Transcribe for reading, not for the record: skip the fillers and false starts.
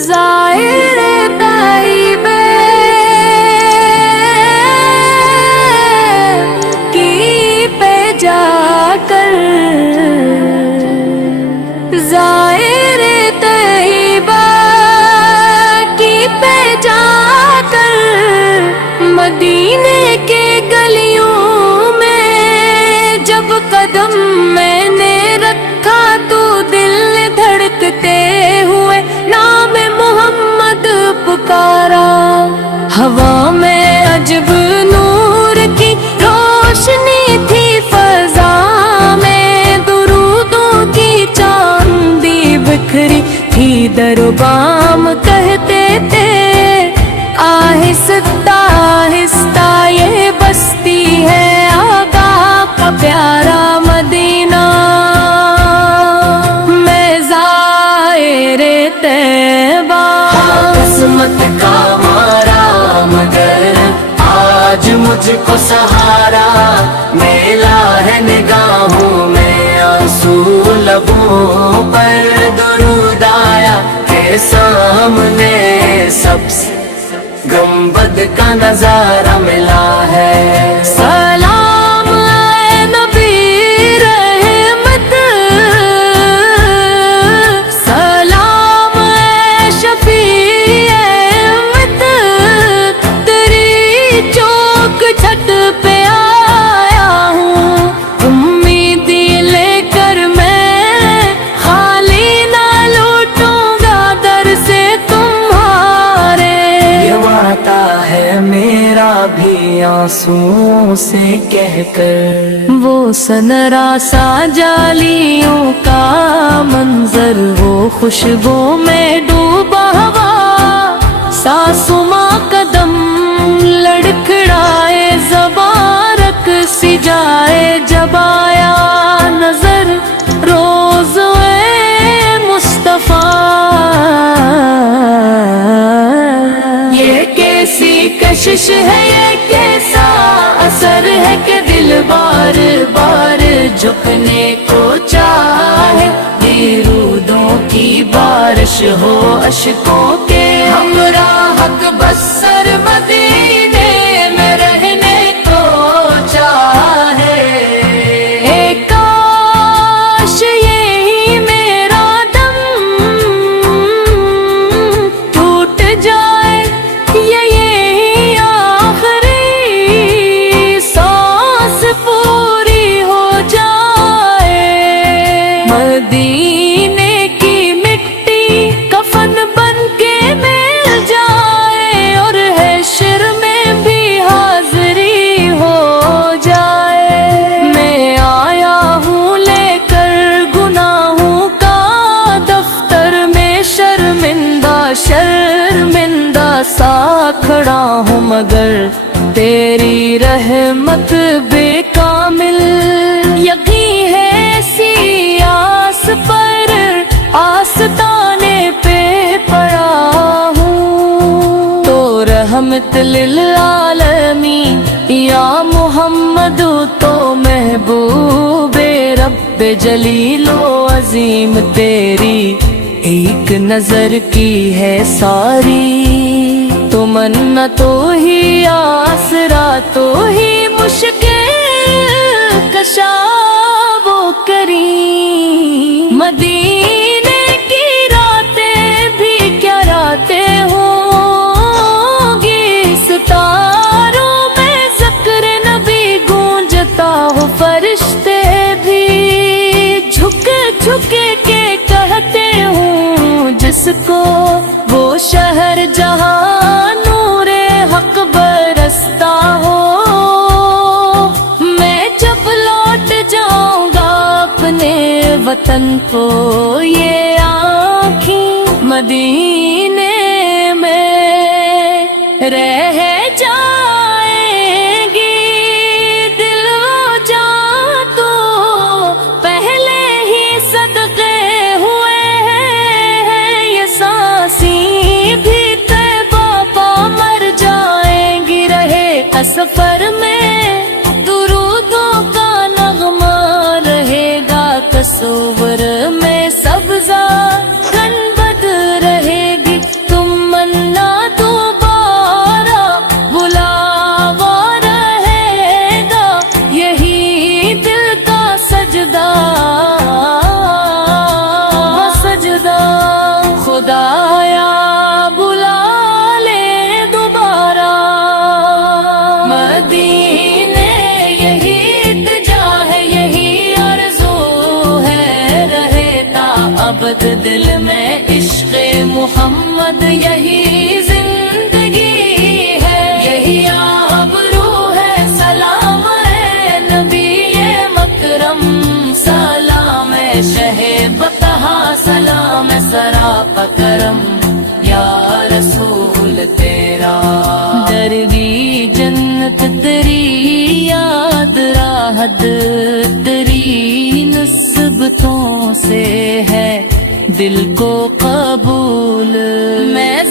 ज़ाहिरे तैयबे की पे जाकर, ज़ाहिरे तैयबा की पे जाकर, मदीने के गलियों में जब कदम मैंने रखा तो दिल धड़कते हुए नाम मोहम्मद पुकारा। हवा में अजब नूर की रोशनी थी, फजा में दुरूदों की चांदी बिखरी थी। दरबाम कहते थे आहिस्ता आहिस्ता ये बस्ती है आका का प्यारा मदीना। मैं ज़ाहिरे तैयबा किस्मत का मारा मगर आज मुझको सहारा मिला है। निगाहों में आंसू, लबों पर दुरूद आया के सामने सबसे गंबद का नजारा मिला है। सलाम ऐ नबी रहमत, सलाम ऐ शफी अहमद, तेरी चौक छत पे आया हूँ उम्मीदी लेकर। मैं खाली ना लौटूंगा दर से तुम्हारे। ये वादा है मेरा भी आंसुओं से कहकर। वो सनरा सा जालियों का मंजर, वो खुशबू में डूबा हवा, सासुमा कदम लड़खड़ाए, ज़बारक सी जाए जब आया नजर रोज ए मुस्तफा। ये कैसी कशिश है, ये कैसा असर है कि दिल बार बार झुकने को चाहे। दिरूदों की बारिश हो अशकों के हमरा हक बसर मदीने में रहने को चाहे। काश यही मेरा दम टूट जाए, यही आखिरी सांस पूरी हो जाए। मदीने की मिट्टी कफन बन के मिल जाए और हैशर में भी हाजिरी हो जाए। मैं आया हूँ लेकर गुनाहों का दफ्तर में, शर्मिंदा शर्मिंदा सा खड़ा हूँ मगर तेरी रहमत बेकामिल। यकीन है ऐसी आस पर आस्ताने पे पड़ा हूँ, तो रहमत लिल आलमीन या मोहम्मद, तो महबूबे रब्बे जलीलो अजीम। तेरी एक नजर की है सारी, तो मन्ना तो ही आसरा, तो ही मुश्किल कशा वो करीम। मदीने की रातें भी क्या रातें होंगी, सितारों में ज़िक्र नबी गूंजता हो, फरिश्ते भी झुक झुक के कहते हूँ जिसको, वो शहर जहाँ नूरे हक बरसता हो। मैं जब लौट जाऊंगा अपने वतन को, ये आँखें मदीने में रह जाएंगी। दिल वो जा तो पहले ही सदके हुए हैं, ये सांसी भी तैबा पा मर जाएंगी। रहे सफर में दुरूदों का नगमा تصور میں سبزہ گنبد رہے گی، تم منا دوبارہ بلاوا رہے گا، یہی دل کا سجدہ سجدہ خدایا بلا لے دوبارہ مدینے، یہی التجا ہے، یہی آرزو ہے، رہے تا ابد دل میں عشق محمد، یہی زندگی ہے، یہی آبرو ہے، سلام ہے نبی مکرم، سلام ہے شہ بطحا، سلام ہے سراپا کرم، یا رسول تیرا درگی جنت تیری یاد، راحت تیری نسبتوں سے ہے دل کو قبول، میں